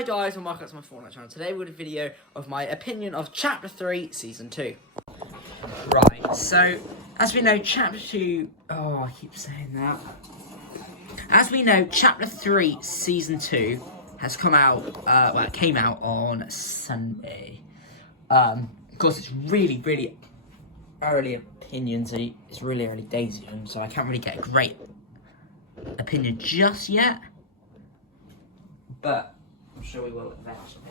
Hi guys, and welcome to my Fortnite channel. Today we're doing a video of my opinion of Chapter 3, Season 2. Right, so, as we know, Chapter 2... Oh, I keep saying that. As we know, Chapter 3, Season 2 has come out, it came out on Sunday. Of course, it's really early opinions. It's really early days even, so I can't really get a great opinion just yet. But I'm sure we will eventually.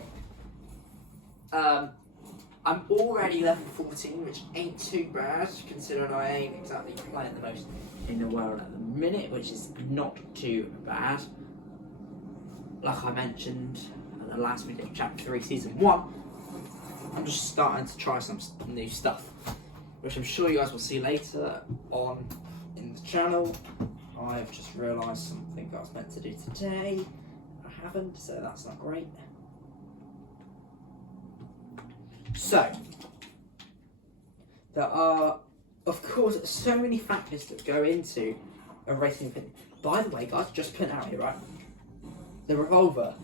I'm already level 14, which ain't too bad, considering I ain't exactly playing the most in the world at the minute, which is not too bad. Like I mentioned in the last video of Chapter 3, Season 1, I'm just starting to try some new stuff, which I'm sure you guys will see later on in the channel. I've just realised something I was meant to do today. I haven't, so that's not great. So, there are, of course, so many factors that go into a racing opinion. By the way, guys, just putting out here, right? The revolver.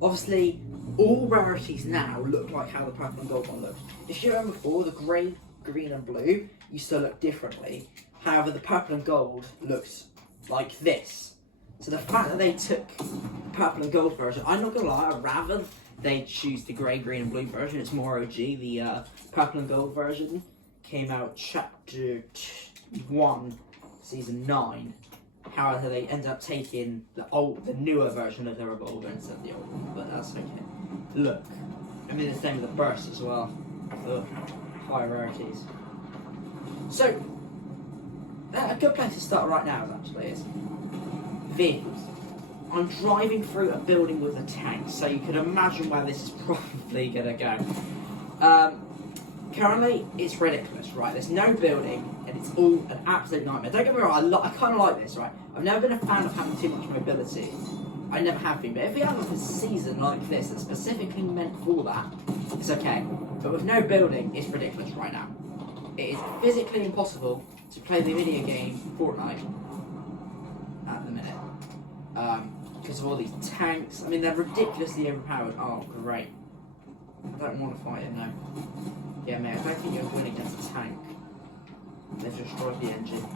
Obviously, all rarities now look like how the purple and gold one looked. If you remember before, the grey, green and blue used to look differently. However, the purple and gold looked like this. So the fact that they took the purple and gold version, I'm not gonna lie, I'd rather they choose the grey, green and blue version. It's more OG. The purple and gold version came out Chapter 1, Season 9. However, they ended up taking the newer version of the revolver instead of the old one, but that's okay. Look, I mean the same with the burst as well, for high rarities. So, a good place to start right now is vehicles. I'm driving through a building with a tank, so you can imagine where this is probably gonna go. Currently, it's ridiculous, right? There's no building, and it's all an absolute nightmare. Don't get me wrong, I kind of like this, right? I've never been a fan of having too much mobility. I never have been, but if we have like a season like this that's specifically meant for that, it's okay. But with no building, it's ridiculous right now. It is physically impossible to play the video game Fortnite at the minute. Because of all these tanks. I mean, they're ridiculously overpowered. Oh, great. I don't want to fight it now. Yeah, mate, I don't think you're winning against a tank. They've destroyed the engine.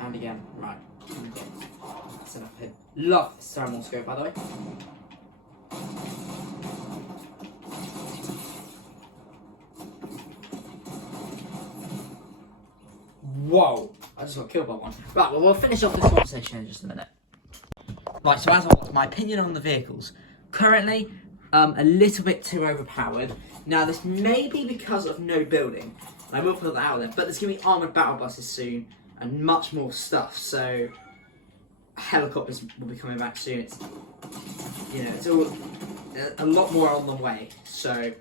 And again, right. That's enough of him. Love this thermal scope, by the way. Whoa! I just got killed by one. Right, well, we'll finish off this conversation in just a minute. Right, so as I was, my opinion on the vehicles. Currently, a little bit too overpowered. Now, this may be because of no building. I will put that out there, but there's going to be armoured battle buses soon, and much more stuff, so helicopters will be coming back soon. It's, you know, it's all a lot more on the way, so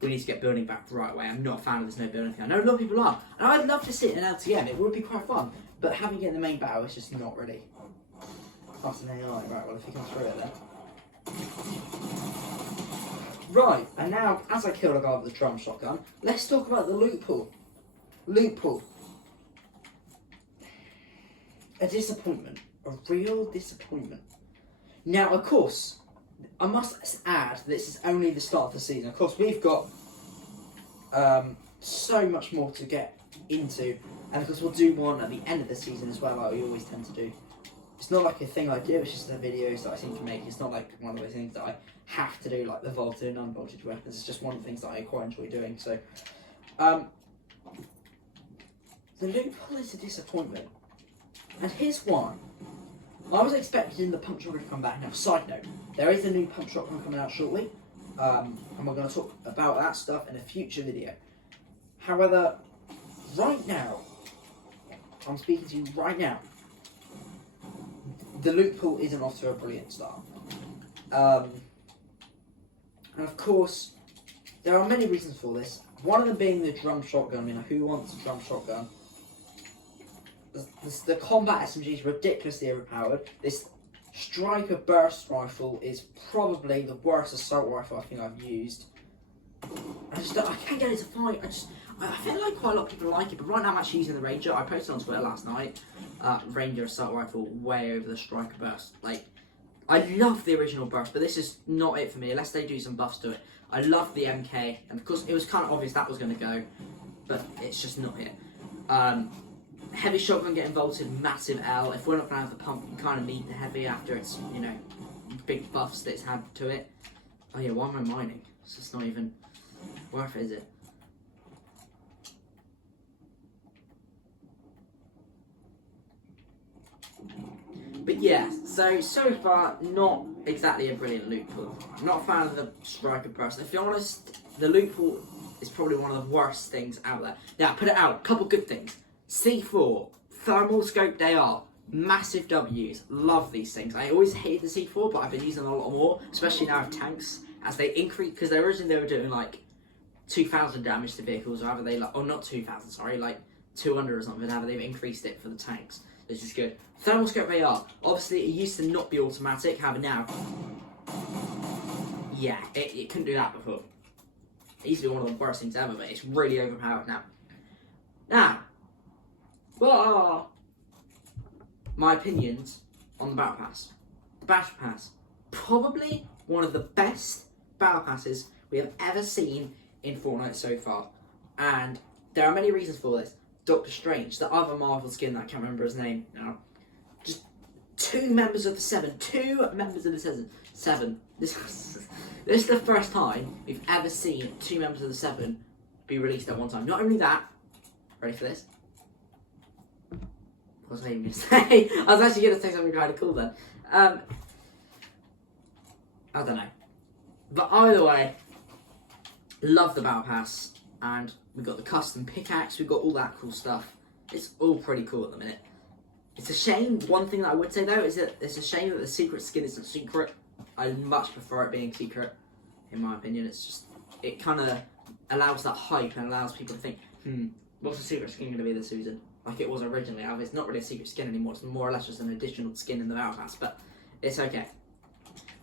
we need to get building back the right way. I'm not a fan of this no building thing. I know a lot of people are, and I'd love to sit in an LTM, it would be quite fun, but having it in the main battle is just not really. That's an AI, right, well if you come through it then. Right, and now, as I killed a guy with a drum shotgun, let's talk about the loot pool. Loot pool. A disappointment. A real disappointment. Now, of course, I must add, this is only the start of the season. Of course, we've got so much more to get into, and of course we'll do one at the end of the season as well, like we always tend to do. It's not like a thing I do, it's just the videos that I seem to make. It's not like one of those things that I have to do, like the vaulted and unvaulted weapons. It's just one of the things that I quite enjoy doing. So, the loot pool is a disappointment. And here's one. I was expecting the pump shotgun to come back. Now, side note, there is a new pump shotgun coming out shortly. And we're going to talk about that stuff in a future video. However, right now, I'm speaking to you right now, the loot pool isn't off to a brilliant start. And of course, there are many reasons for this. One of them being the drum shotgun. I mean, who wants a drum shotgun? The combat SMG is ridiculously overpowered. This striker burst rifle is probably the worst assault rifle I think I've used. I can't get it to fight. I feel like quite a lot of people like it, but right now I'm actually using the Ranger. I posted on Twitter last night. Ranger assault rifle way over the striker burst. Like, I love the original brush, but this is not it for me unless they do some buffs to it. I love the MK, and of course it was kind of obvious that was going to go, but it's just not it. Heavy shotgun getting vaulted, massive L. If we're not going to have the pump, you kind of need the heavy after its, you know, big buffs that it's had to it. Oh yeah, why am I mining? It's just not even worth it, is it? But yeah, so far, not exactly a brilliant loot pool. I'm not a fan of the striker burst. If you're honest, the loot pool is probably one of the worst things out there. Now, put it out, couple good things. C4, thermal scope they are. Massive W's, love these things. I always hated the C4, but I've been using them a lot more, especially now with tanks, as they increase, because originally they were doing like 2,000 damage to vehicles, or however they, like, oh not 2,000, sorry, like 200 or something, however they've increased it for the tanks. This is good. Thermal scope AR. Obviously, it used to not be automatic. However, now, yeah, it couldn't do that before. It used to be one of the worst things ever, but it's really overpowered now. Now, what are my opinions on the Battle Pass? The Battle Pass, probably one of the best Battle Passes we have ever seen in Fortnite so far. And there are many reasons for this. Doctor Strange, the other Marvel skin that I can't remember his name now. Just 2 members of the Seven. 2 members of the Seven. This is the first time we've ever seen 2 members of the Seven be released at one time. Not only that, ready for this? What was I even going to say? I was actually going to say something kind of cool then. I don't know. But either way, love the Battle Pass. And we've got the custom pickaxe, we've got all that cool stuff. It's all pretty cool at the minute. It's a shame, one thing that I would say though, is that it's a shame that the secret skin isn't secret. I much prefer it being secret, in my opinion. It's just, it kind of allows that hype and allows people to think, what's the secret skin going to be this season? Like it was originally. It's not really a secret skin anymore, it's more or less just an additional skin in the Battle Pass, but it's okay.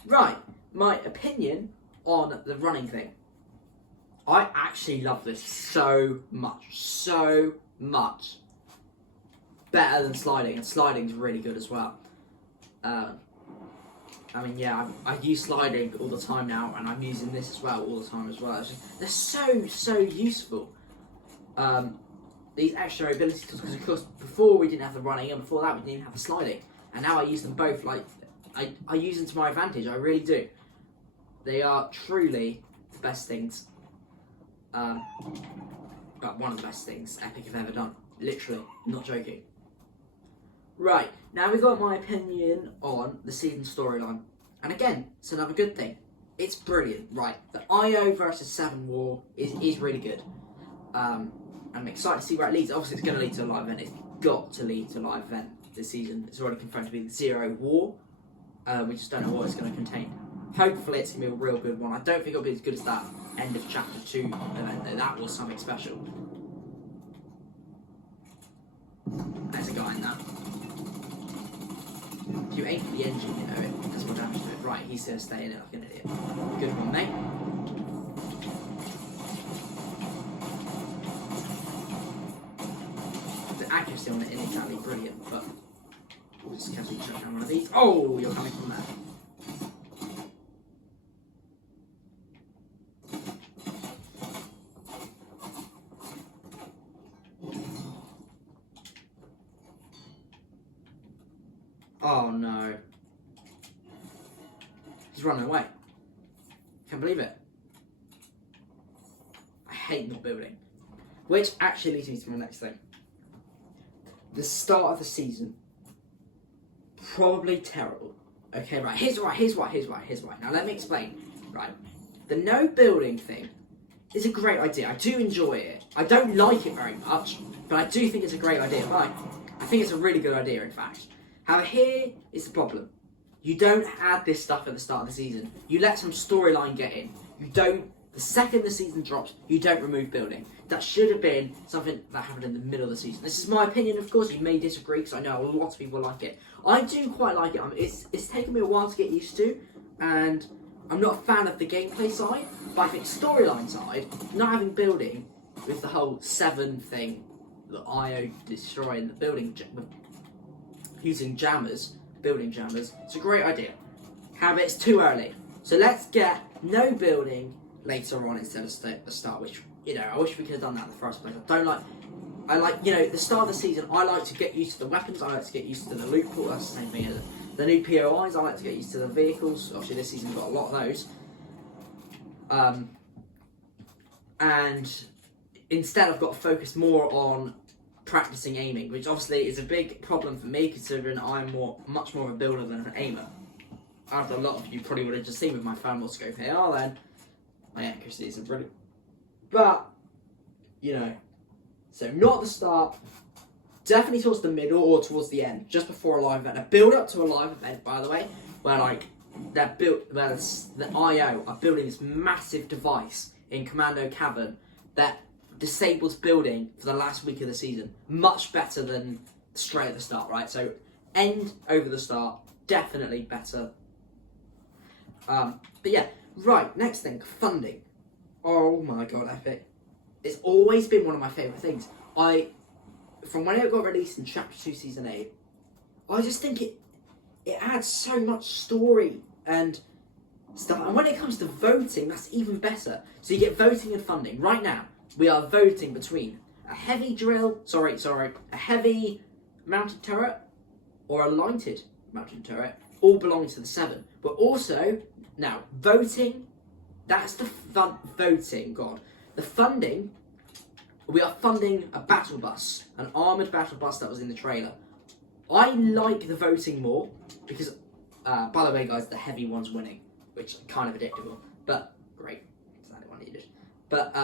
Right, my opinion on the running thing. I actually love this so much. Better than sliding, and sliding's really good as well. I mean, yeah, I use sliding all the time now, and I'm using this as well all the time as well. It's just, they're so useful. These extra ability tools, because of course before we didn't have the running, and before that we didn't even have the sliding, and now I use them both. Like I use them to my advantage. I really do. They are truly the best things. But one of the best things Epic have ever done. Literally, not joking. Right, now we've got my opinion on the season storyline. And again, it's another good thing. It's brilliant, right? The IO versus 7 war is really good. I'm excited to see where it leads. Obviously, it's going to lead to a live event. It's got to lead to a live event this season. It's already confirmed to be the 0 war. We just don't know what it's going to contain. Hopefully it's going to be a real good one. I don't think it'll be as good as that end of chapter 2 event though. That was something special. There's a guy in that. If you aim for the engine, you know it does more damage to it. Right, he's going to stay in it like an idiot. Good one, mate. The accuracy on it isn't exactly brilliant, but we'll just casually shut down one of these. Oh, you're coming from there. Oh no. He's running away. Can't believe it. I hate not building. Which actually leads me to my next thing. The start of the season. Probably terrible. Okay, right, here's why. Now let me explain. Right. The no building thing is a great idea. I do enjoy it. I don't like it very much, but I do think it's a great idea. Right. I think it's a really good idea, in fact. However, here is the problem. You don't add this stuff at the start of the season. You let some storyline get in. You don't, the second the season drops, you don't remove building. That should have been something that happened in the middle of the season. This is my opinion, of course. You may disagree, because I know a lot of people like it. I do quite like it. It's taken me a while to get used to, and I'm not a fan of the gameplay side, but I think storyline side, not having building, with the whole 7 thing, the IO destroying the building, using jammers, building jammers, it's a great idea. However, it's too early. So let's get no building later on instead of the start, which, I wish we could have done that in the first place. I like, the start of the season, I like to get used to the weapons, I like to get used to the loot pool, that's the same thing as the new POIs, I like to get used to the vehicles. Obviously this season's got a lot of those. And instead I've got to focus more on practicing aiming, which obviously is a big problem for me considering I'm much more of a builder than an aimer. As a lot of you probably would have just seen with my Thermal Scope AR then, my accuracy isn't brilliant. But, so not at the start, definitely towards the middle or towards the end, just before a live event. A build up to a live event, by the way, where the IO are building this massive device in Commando Cavern that disables building for the last week of the season. Much better than straight at the start, right? So end over the start, definitely better. But yeah, right, next thing, funding. Oh my god, epic. It's always been one of my favourite things. From when it got released in Chapter 2 Season 8, I just think it adds so much story and stuff. And when it comes to voting, that's even better. So you get voting and funding. Right now, we are voting between a heavy mounted turret or a lighted mounted turret, all belonging to the 7. But also, now, voting, that's the voting, God. The funding, we are funding a battle bus, an armoured battle bus that was in the trailer. I like the voting more, because, by the way guys, the heavy one's winning, which is kind of predictable, but great, exactly what I needed. But,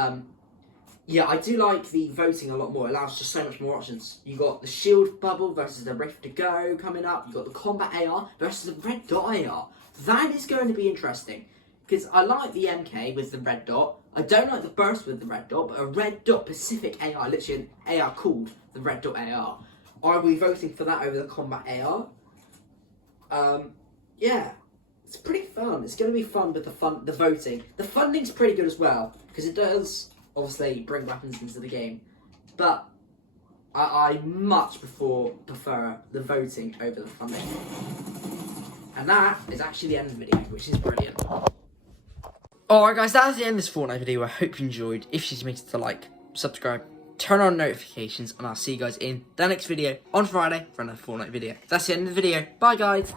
yeah, I do like the voting a lot more. It allows just so much more options. You got the shield bubble versus the Rift to Go coming up. You got the combat AR versus the red dot AR. That is going to be interesting, because I like the MK with the red dot. I don't like the burst with the red dot, but a red dot Pacific AR, literally an AR called the red dot AR. Are we voting for that over the combat AR? Yeah, it's pretty fun. It's going to be fun with the voting. The funding's pretty good as well, because it does obviously bring weapons into the game. But I much prefer the voting over the funding. And that is actually the end of the video, which is brilliant. Alright guys, that's the end of this Fortnite video. I hope you enjoyed. If you make it to like, subscribe, turn on notifications, and I'll see you guys in the next video on Friday for another Fortnite video. That's the end of the video. Bye guys.